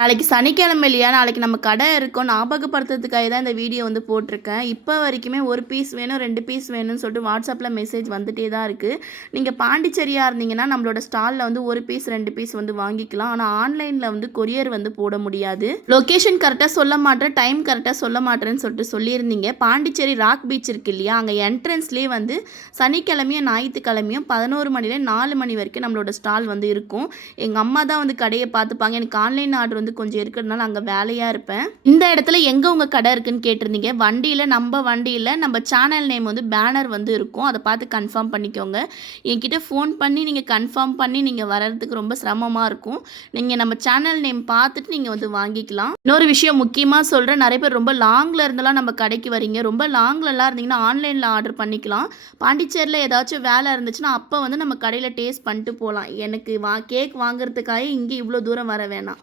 நாளைக்கு சனிக்கிழமை இல்லையா? நாளைக்கு நம்ம கடை இருக்கோம். ஞாபகப்படுத்துறதுக்காக தான் இந்த வீடியோ வந்து போட்டிருக்கேன். இப்போ வரைக்குமே ஒரு பீஸ் வேணும் ரெண்டு பீஸ் வேணும்னு சொல்லிட்டு வாட்ஸ்அப்பில் மெசேஜ் வந்துகிட்டே தான் இருக்குது நீங்கள் பாண்டிச்சேரியாக இருந்தீங்கன்னா நம்மளோட ஸ்டாலில் வந்து ஒரு பீஸ் ரெண்டு பீஸ் வந்து வாங்கிக்கலாம். ஆனால் ஆன்லைனில் வந்து கொரியர் வந்து போட முடியாது. லொக்கேஷன் கரெக்டாக சொல்ல மாட்டேன். டைம் கரெக்டாக சொல்ல மாட்டேன்னு சொல்லிட்டு சொல்லியிருந்தீங்க. பாண்டிச்சேரி ராக் பீச் இருக்கு இல்லையா? அங்கே என்ட்ரன்ஸ்லேயே வந்து சனிக்கிழமையும் ஞாயிற்றுக்கிழமையும் பதினோரு மணிலேயே நாலு மணி வரைக்கும் நம்மளோட ஸ்டால் வந்து இருக்கும். எங்கள் அம்மா தான் வந்து கடையை பார்த்துப்பாங்க. எனக்கு ஆன்லைன் ஆர்டர் வந்து வந்து கொஞ்சம் இருக்கிறதுனால அங்கே வேலையாக இருப்பேன். இந்த இடத்துல எங்கே உங்கள் கடை இருக்குன்னு கேட்டிருந்தீங்க? வண்டியில் நம்ம வண்டியில் நம்ம சேனல் நேம் வந்து பேனர் வந்து இருக்கும். அதை பார்த்து கன்ஃபார்ம் பண்ணிக்கோங்க. என்கிட்ட ஃபோன் பண்ணி நீங்கள் கன்ஃபார்ம் பண்ணி நீங்கள் வர்றதுக்கு ரொம்ப சிரமமாக இருக்கும். நீங்கள் நம்ம சேனல் நேம் பார்த்துட்டு நீங்கள் வந்து வாங்கிக்கலாம். இன்னொரு விஷயம் முக்கியமாக சொல்கிறேன் நிறைய பேர் ரொம்ப லாங்கில் இருந்தெல்லாம் நம்ம கடைக்கு வரீங்க. ரொம்ப லாங்லலாம் இருந்தீங்கன்னா ஆன்லைனில் ஆர்டர் பண்ணிக்கலாம். பாண்டிச்சேரியில் ஏதாச்சும் வேலை இருந்துச்சுன்னா அப்போ வந்து நம்ம கடையில் டேஸ்ட் பண்ணிட்டு போகலாம். எனக்கு வா கேக் வாங்குறதுக்காக இங்கே இவ்வளோ தூரம் வர வேணாம்.